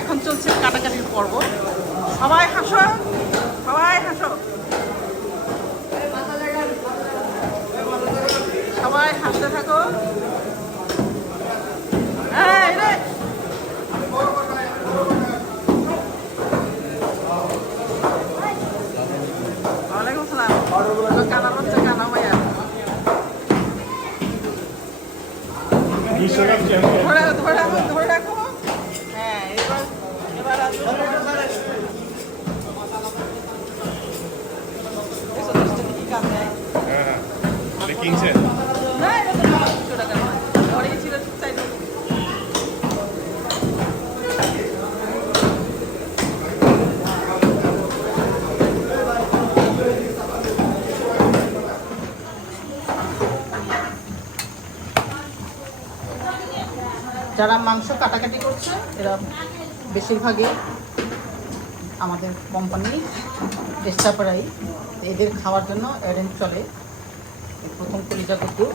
এখন চলছে কাটাকাটির পর্ব। সবাই হাসো, সবাই হাসো, সবাই হাসতে থাকো। ওয়ালাইকুম সালাম। কানা বাচ্চা, কানা ভাইয়া ধরে রাখো। হ্যাঁ, এবার কি কাজ দেয়? যারা মাংস কাটাকাটি করছে এরা বেশিরভাগই আমাদের কোম্পানি স্টাফেরাই। এদের খাওয়ার জন্য অ্যারেঞ্জ চলে। প্রথম কলিজা কদ্দু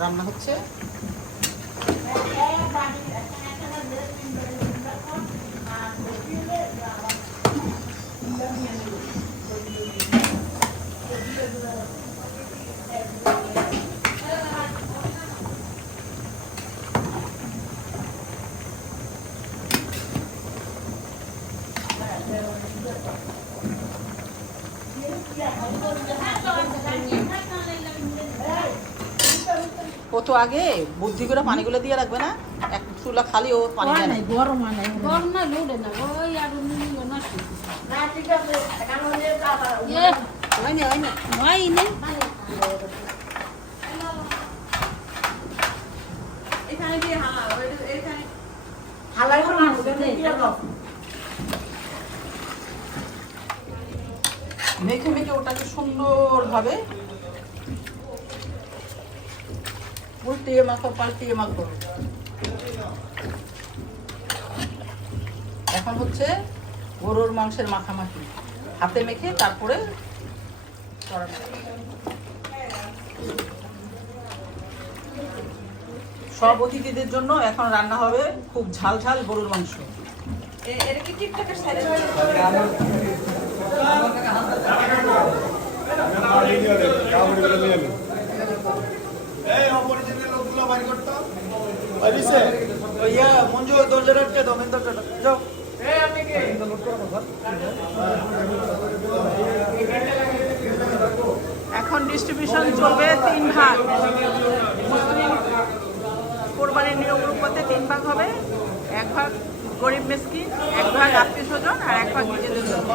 রান্না হচ্ছে। কত আগে বুদ্ধি করে পানিগুলো দিয়ে রাখবে না, এক চুলা খালি ও পানি দেয় না। গরম নাই, গরম না লোডে না, ওই আর না না ঠিক আছে কারণ এর কাটা হয় না এখানে দিয়ে এখানে হালাই না মেখে মেখে ওটাকে সুন্দরভাবে উল্টিয়ে মাখো, পাল্টিয়ে মাখো। এখন হচ্ছে গরুর মাংসের মাখামাখি, হাতে মেখে তারপরে সব অতিথিদের জন্য এখন রান্না হবে খুব ঝাল ঝাল গরুর মাংস। এটা কি টিকটকের সাইডে এখন ডিস্ট্রিবিউশন চলবে 3 ভাগ। মুসলিম কোরবানির নিয়ম অনুপাতে 3 ভাগ হবে। 1 ভাগ গরিব মিসকিন, 1 ভাগ আত্মীয় স্বজন, আর 1 ভাগ নিজেদের জন্য।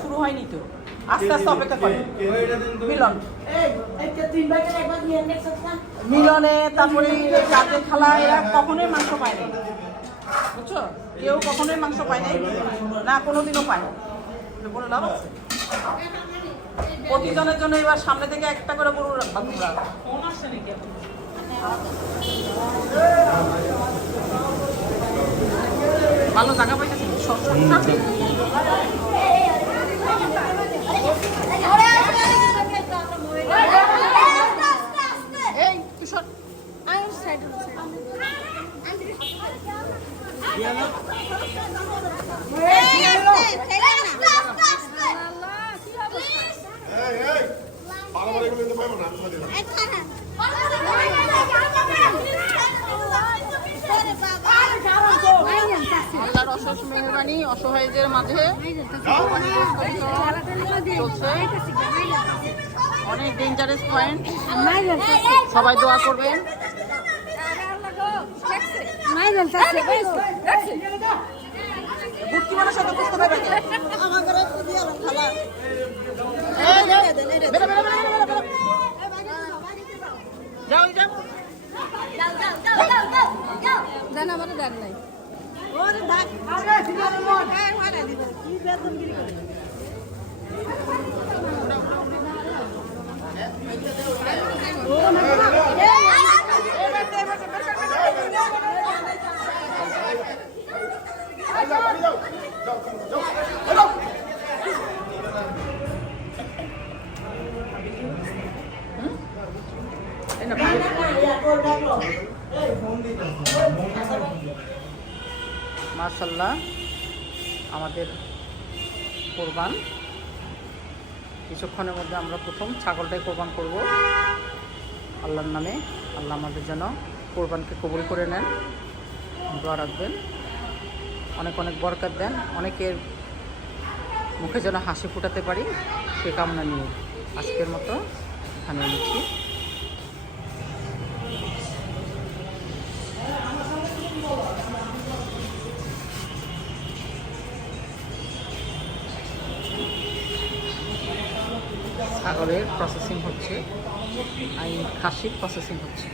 শুরু হয়নি তো, আস্তে আস্তে অপেক্ষা করে। মিলনে তারপরে রাতের খালা এরা কখনোই মাংস পায় না, বুঝছো? কেউ কখনোই মাংস পায় নাই, না কোনোদিনও পায় না। কোনো লাভ আছে? প্রতিজনের জন্য এবার সামনে থেকে একটা করে গরু ভালো জায়গা পাইতেছি। এই কিশোর আল্লাহর অশেষ মেহেরবানি অসহায়দের মাঝে চলছে। অনেক ডেঞ্জারাস পয়েন্ট, সবাই দোয়া করবেন। ভর্তি মানুষ সাথে বুঝতে পারবে যাও যাও জানা আমার ডাক নাই। ওরে ডাক আরে এই না, ভালো। মাশাআল্লাহ, আমাদের কোরবান কিছুক্ষণের মধ্যে আমরা প্রথম ছাগলটাই কোরবান করব আল্লাহর নামে। আল্লাহ আমাদের যেন কোরবানকে কবুল করে নেন, দোয়া রাখবেন, অনেক অনেক বরকত দেন, অনেকের মুখে যেন হাসি ফোটাতে পারি সে কামনা নিয়ে আজকের মতো এখানে নিচ্ছি। ছাগলের প্রসেসিং হচ্ছে, খাসির প্রসেসিং হচ্ছে।